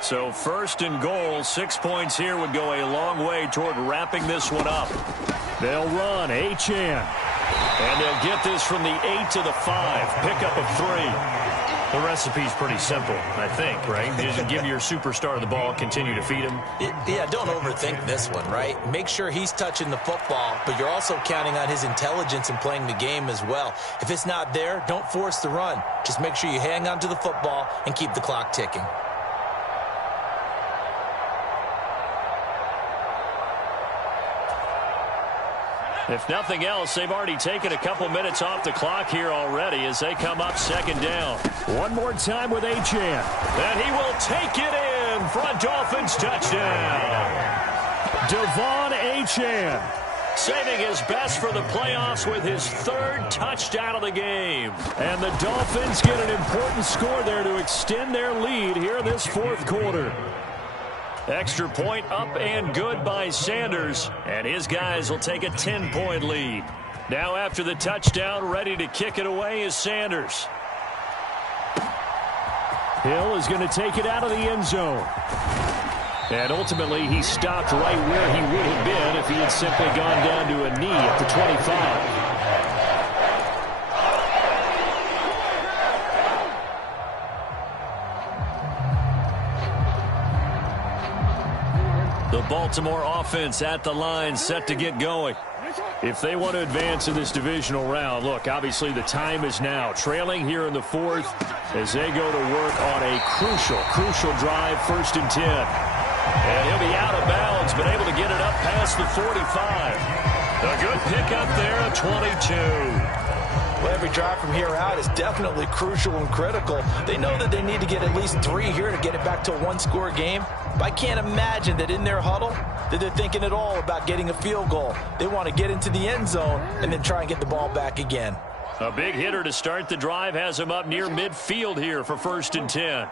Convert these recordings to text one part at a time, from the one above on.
So first and goal, 6 points here would go a long way toward wrapping this one up. They'll run Achane. And they'll get this from the 8 to the 5. Pickup of 3. The recipe's pretty simple, I think, right? You just give your superstar the ball, continue to feed him. Yeah, don't overthink this one, right? Make sure he's touching the football, but you're also counting on his intelligence in playing the game as well. If it's not there, don't force the run. Just make sure you hang on to the football and keep the clock ticking. If nothing else, they've already taken a couple minutes off the clock here already as they come up second down. One more time with Achane. And he will take it in for a Dolphins touchdown. Devon Achane saving his best for the playoffs with his 3rd touchdown of the game. And the Dolphins get an important score there to extend their lead here in this 4th quarter. Extra point up and good by Sanders, and his guys will take a 10-point lead. Now after the touchdown, ready to kick it away is Sanders. Hill is going to take it out of the end zone. And ultimately, he stopped right where he would have been if he had simply gone down to a knee at the 25. The Baltimore offense at the line, set to get going. If they want to advance in this divisional round, look, obviously the time is now. Trailing here in the 4th as they go to work on a crucial drive, 1st and 10. And he'll be out of bounds, but able to get it up past the 45. A good pickup there, a 22. Well, every drive from here out is definitely crucial and critical. They know that they need to get at least 3 here to get it back to a 1-score game. But I can't imagine that in their huddle that they're thinking at all about getting a field goal. They want to get into the end zone and then try and get the ball back again. A big hitter to start the drive has him up near midfield here for 1st and 10.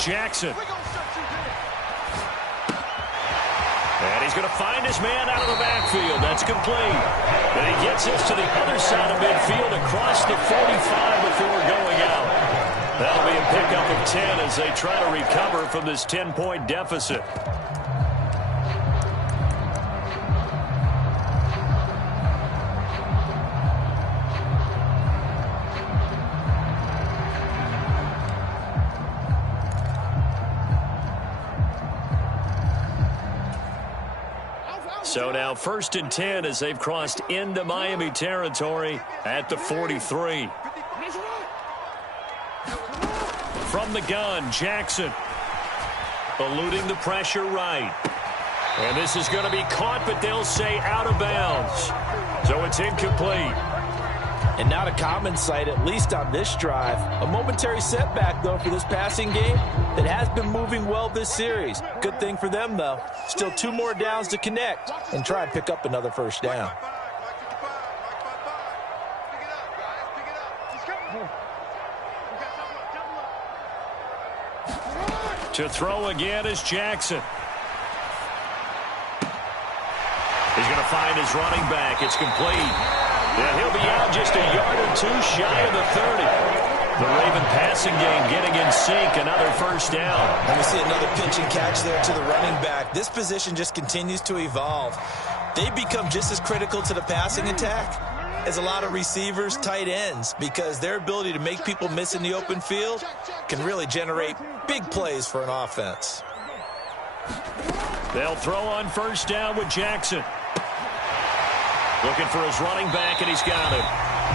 Jackson. And he's going to find his man out of the backfield. That's complete. And he gets this to the other side of midfield across the 45 before going out. That'll be a pickup of 10 as they try to recover from this 10-point deficit. So now 1st and 10 as they've crossed into Miami territory at the 43. From the gun, Jackson. Eluding the pressure right. And this is going to be caught, but they'll say out of bounds. So it's incomplete. And not a common sight, at least on this drive. A momentary setback, though, for this passing game that has been moving well this series. Good thing for them, though. Still 2 more downs to connect and try and pick up another 1st down. To throw again is Jackson. He's going to find his running back. It's complete. And he'll be out just a yard or 2 shy of the 30. The Raven passing game getting in sync. Another 1st down. And we see another pitch and catch there to the running back. This position just continues to evolve. They become just as critical to the passing attack as a lot of receivers, tight ends, because their ability to make people miss in the open field can really generate big plays for an offense. They'll throw on 1st down with Jackson. Looking for his running back, and he's got it.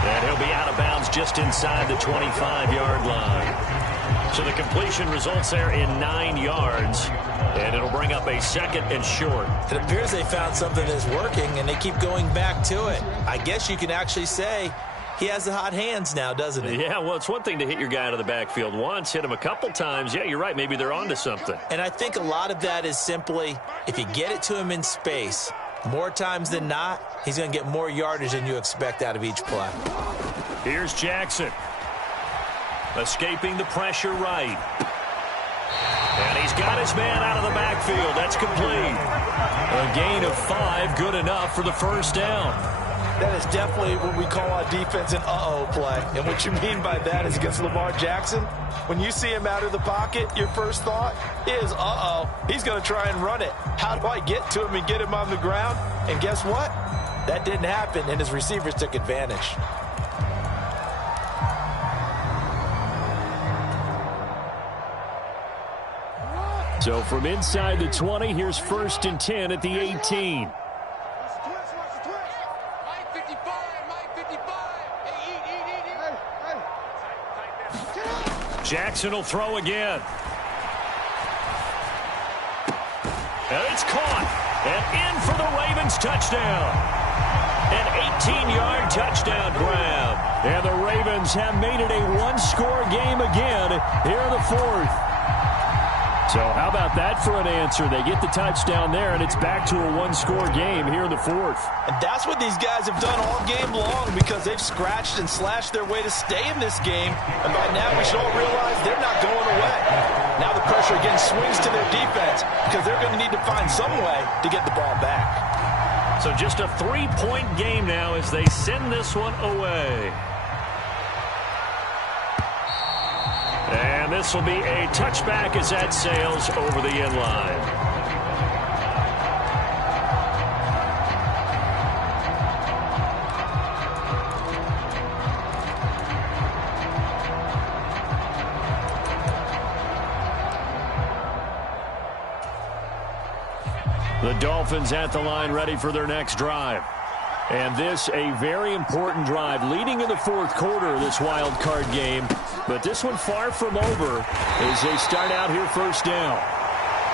And he'll be out of bounds just inside the 25-yard line. So the completion results there in 9 yards, and it'll bring up a 2nd and short. It appears they found something that's working, and they keep going back to it. I guess you can actually say he has the hot hands now, doesn't he? Yeah, well, it's one thing to hit your guy out of the backfield once, hit him a couple times. Yeah, you're right. Maybe they're onto something. And I think a lot of that is simply if you get it to him in space, more times than not, he's going to get more yardage than you expect out of each play. Here's Jackson. Escaping the pressure right. And he's He's got his man out of the backfield. That's complete. A gain of 5, good enough for the first down. That is definitely what we call our defense an uh-oh play. And what you mean by that is against Lamar Jackson, when you see him out of the pocket, your first thought is, uh-oh, he's going to try and run it. How do I get to him and get him on the ground? And guess what? That didn't happen, and his receivers took advantage. So from inside the 20, here's 1st and 10 at the 18. Jackson will throw again. And it's caught. And in for the Ravens touchdown. An 18-yard touchdown grab. And the Ravens have made it a one-score game again here in the 4th. So how about that for an answer? They get the touchdown there, and it's back to a one-score game here in the 4th. And that's what these guys have done all game long because they've scratched and slashed their way to stay in this game. And by now we should all realize they're not going away. Now the pressure again swings to their defense because they're going to need to find some way to get the ball back. So just a 3-point game now as they send this one away. And this will be a touchback as that sails over the end line. The Dolphins at the line ready for their next drive. And this a very important drive leading in the 4th quarter of this wild card game. But this one far from over as they start out here 1st down.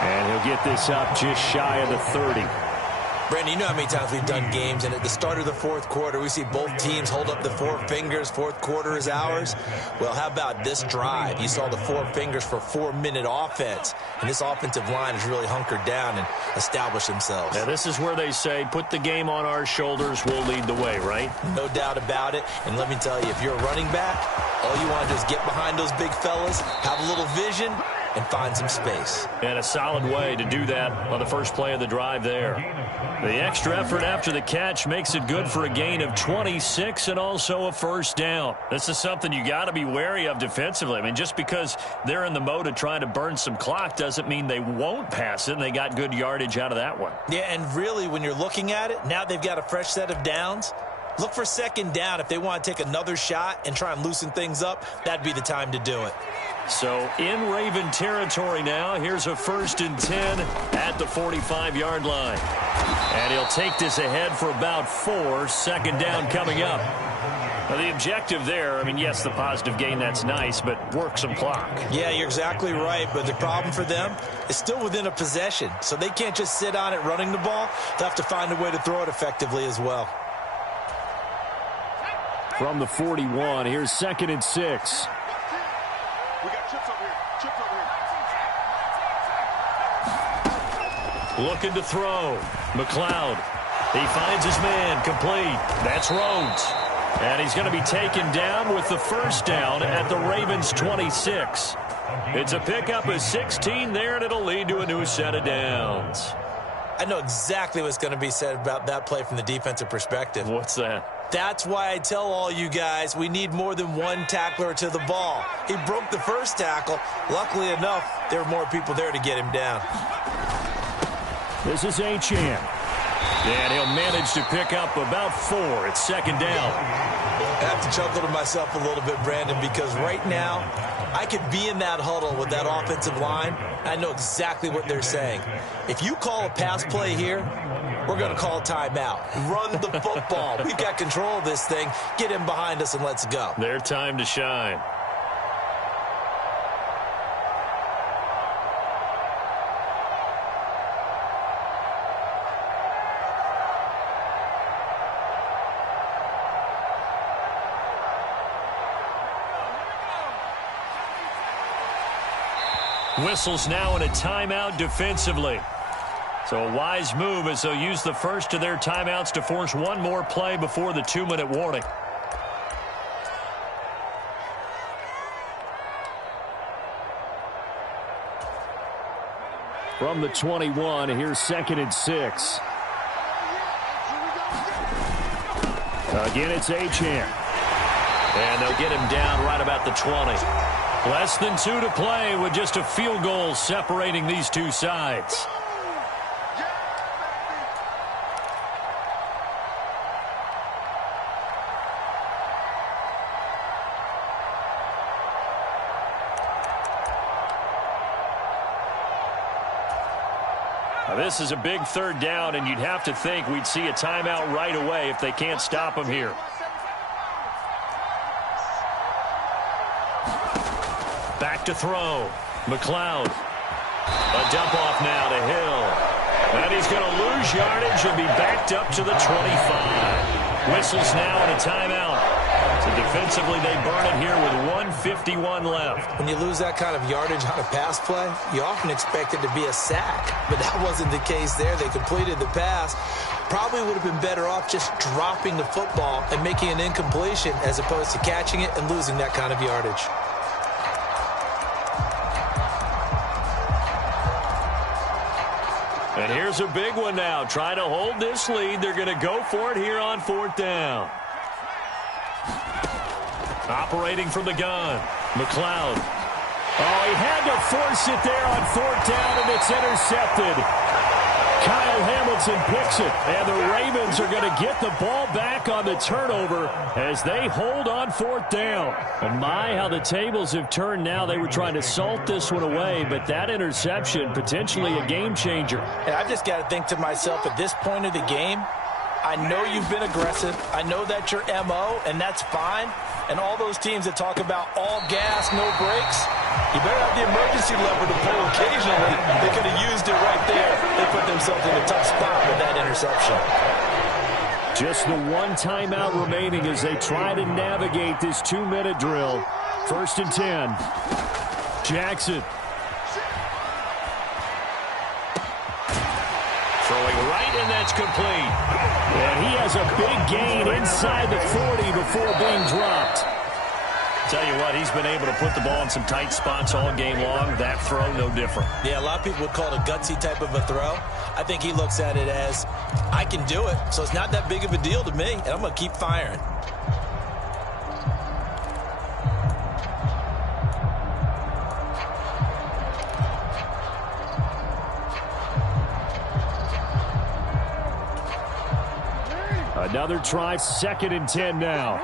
And he'll get this up just shy of the 30. Brandon, you know how many times we've done games, and at the start of the 4th quarter, we see both teams hold up the 4 fingers, 4th quarter is ours. Well, how about this drive? You saw the 4 fingers for 4-minute offense, and this offensive line has really hunkered down and established themselves. Now, this is where they say, put the game on our shoulders, we'll lead the way, right? No doubt about it, and let me tell you, if you're a running back, all you want to do is get behind those big fellas, have a little vision, and find some space. And a solid way to do that on the first play of the drive there. The extra effort after the catch makes it good for a gain of 26 and also a 1st down. This is something you got to be wary of defensively. I mean, just because they're in the mode of trying to burn some clock doesn't mean they won't pass it, and they got good yardage out of that one. Yeah, and really, when you're looking at it, now they've got a fresh set of downs. Look for 2nd down. If they want to take another shot and try and loosen things up, that'd be the time to do it. So in Raven territory now, here's a 1st and 10 at the 45-yard line. And he'll take this ahead for about 4, 2nd down coming up. Now the objective there, I mean, yes, the positive gain, that's nice, but work some clock. Yeah, you're exactly right, but the problem for them is still within a possession. So they can't just sit on it running the ball. They'll have to find a way to throw it effectively as well. From the 41, here's 2nd and 6. We got chips over here. Chips over here. Looking to throw. McLeod. He finds his man. Complete. That's Rhodes. And he's going to be taken down with the 1st down at the Ravens' 26. It's a pickup of 16 there, and it'll lead to a new set of downs. I know exactly what's going to be said about that play from the defensive perspective. What's that? That's why I tell all you guys we need more than one tackler to the ball. He broke the 1st tackle. Luckily enough, there were more people there to get him down. This is Achane. And he'll manage to pick up about 4. It's 2nd down. I have to chuckle to myself a little bit, Brandon, because right now I could be in that huddle with that offensive line. I know exactly what they're saying. If you call a pass play here, we're going to call a timeout. Run the football. We've got control of this thing. Get him behind us and let's go. Their time to shine. Whistles now in a timeout defensively. So a wise move as they'll use the first of their timeouts to force one more play before the 2-minute warning. from the 21. Here's 2nd and 6. Again, it's Achane. And they'll get him down right about the 20. Less than 2 to play with just a field goal separating these two sides. Now, this is a big 3rd down, and you'd have to think we'd see a timeout right away if they can't stop him here. Back to throw. McLeod. A dump off now to Hill. And he's going to lose yardage and be backed up to the 25. Whistles now and a timeout. So defensively, they burn it here with 1:51 left. When you lose that kind of yardage on a pass play, you often expect it to be a sack. But that wasn't the case there. They completed the pass. Probably would have been better off just dropping the football and making an incompletion as opposed to catching it and losing that kind of yardage. And here's a big one now. Trying to hold this lead. They're going to go for it here on 4th down. Operating from the gun. McLeod. Oh, he had to force it there on 4th down, and it's intercepted. Kyle Hamilton picks it, and the Ravens are going to get the ball back on the turnover as they hold on 4th down. And my, how the tables have turned now. They were trying to salt this one away, but that interception, potentially a game changer. And I've just got to think to myself, at this point of the game, I know you've been aggressive. I know that's your MO, and that's fine. And all those teams that talk about all gas, no brakes, you better have the emergency lever to pull occasionally. They could have used it right there. They put themselves in a tough spot with that interception. Just the one timeout remaining as they try to navigate this 2-minute drill. 1st and 10. Jackson. Throwing right, and that's complete. And he has a big gain inside the 40 before being dropped. Tell you what, he's been able to put the ball in some tight spots all game long. That throw, no different. Yeah, a lot of people would call it a gutsy type of a throw. I think he looks at it as, I can do it, so it's not that big of a deal to me, and I'm going to keep firing. Another try, 2nd and 10 now.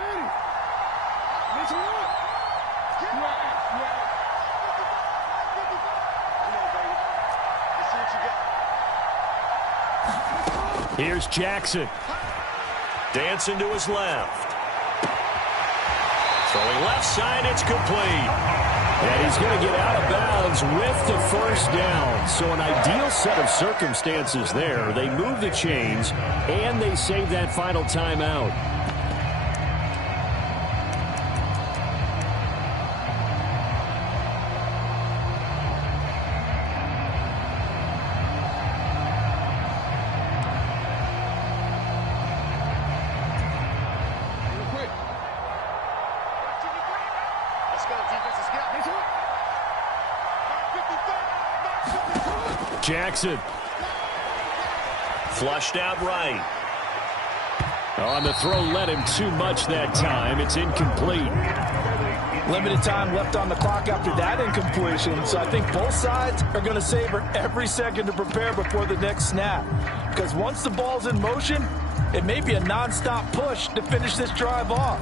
Here's Jackson. Dancing to his left. Throwing left side, it's complete. And he's going to get out of bounds with the 1st down. So an ideal set of circumstances there. They move the chains, and they save that final timeout. Jackson. Flushed out right. On the throw, led him too much that time. It's incomplete. Limited time left on the clock after that incompletion, so I think both sides are going to savor every second to prepare before the next snap. Because once the ball's in motion, it may be a nonstop push to finish this drive off.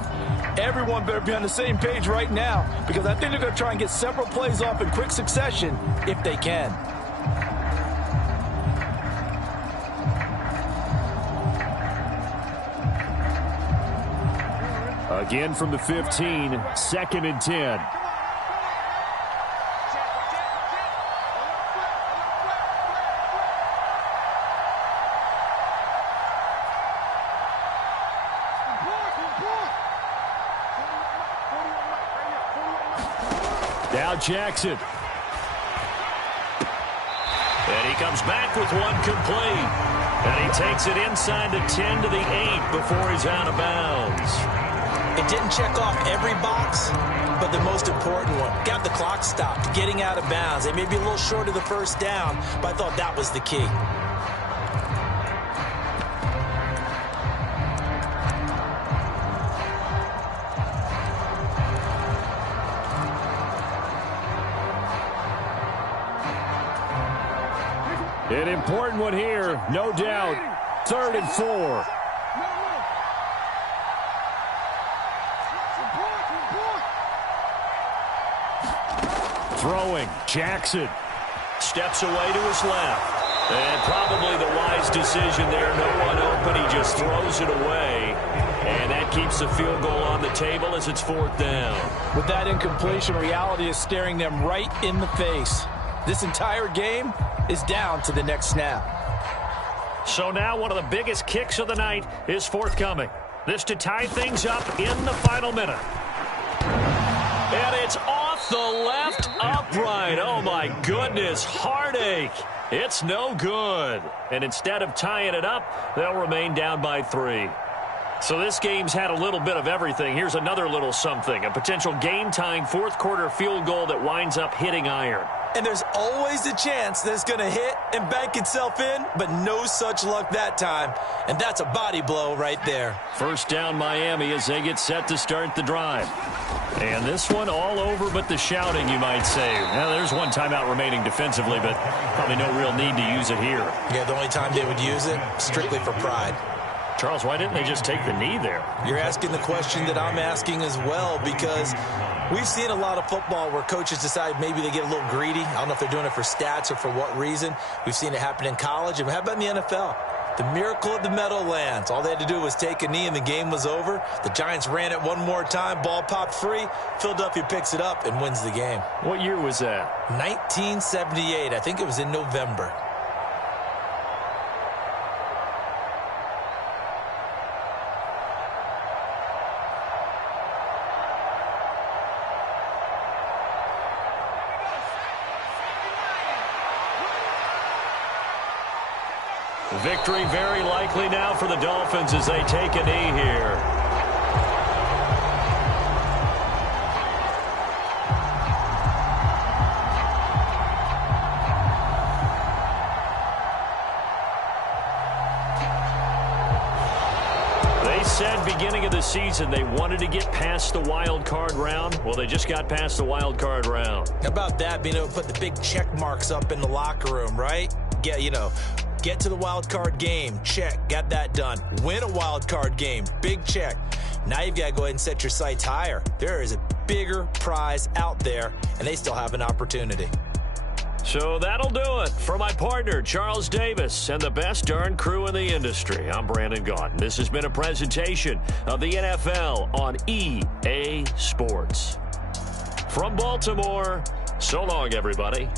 Everyone better be on the same page right now, because I think they're going to try and get several plays off in quick succession if they can. Again from the 15, 2nd and 10. Now Jackson. And he comes back with one complete. And he takes it inside the 10 to the 8 before he's out of bounds. It didn't check off every box, but the most important one. Got the clock stopped, getting out of bounds. They may be a little short of the first down, but I thought that was the key. An important one here, no doubt. 3rd and 4. Throwing, Jackson. Steps away to his left. And probably the wise decision there. No one open, he just throws it away. And that keeps the field goal on the table as it's 4th down. With that incompletion, reality is staring them right in the face. This entire game is down to the next snap. So now one of the biggest kicks of the night is forthcoming. This to tie things up in the final minute. And it's off the left upright. Oh, my goodness. Heartache. It's no good. And instead of tying it up, they'll remain down by 3. So this game's had a little bit of everything. Here's another little something. A potential game-tying 4th quarter field goal that winds up hitting iron. And there's always a chance that it's going to hit and bank itself in, but no such luck that time. And that's a body blow right there. 1st down Miami as they get set to start the drive. And this one all over but the shouting, you might say. Now, there's one timeout remaining defensively, but probably no real need to use it here. Yeah, the only time they would use it, strictly for pride. Charles, why didn't they just take the knee there? You're asking the question that I'm asking as well, because we've seen a lot of football where coaches decide maybe they get a little greedy. I don't know if they're doing it for stats or for what reason. We've seen it happen in college. And how about in the NFL? The miracle of the Meadowlands. All they had to do was take a knee and the game was over. The Giants ran it one more time. Ball popped free. Philadelphia picks it up and wins the game. What year was that? 1978. I think it was in November. Victory very likely now for the Dolphins as they take a knee here. They said beginning of the season they wanted to get past the wild card round. Well, they just got past the wild card round. How about that, being able to put the big check marks up in the locker room, right? Yeah, you know, get to the wild card game, check, got that done. Win a wild card game, big check. Now you've got to go ahead and set your sights higher. There is a bigger prize out there, and they still have an opportunity. So that'll do it for my partner, Charles Davis, and the best darn crew in the industry. I'm Brandon Gaudin. This has been a presentation of the NFL on EA Sports. From Baltimore, so long, everybody.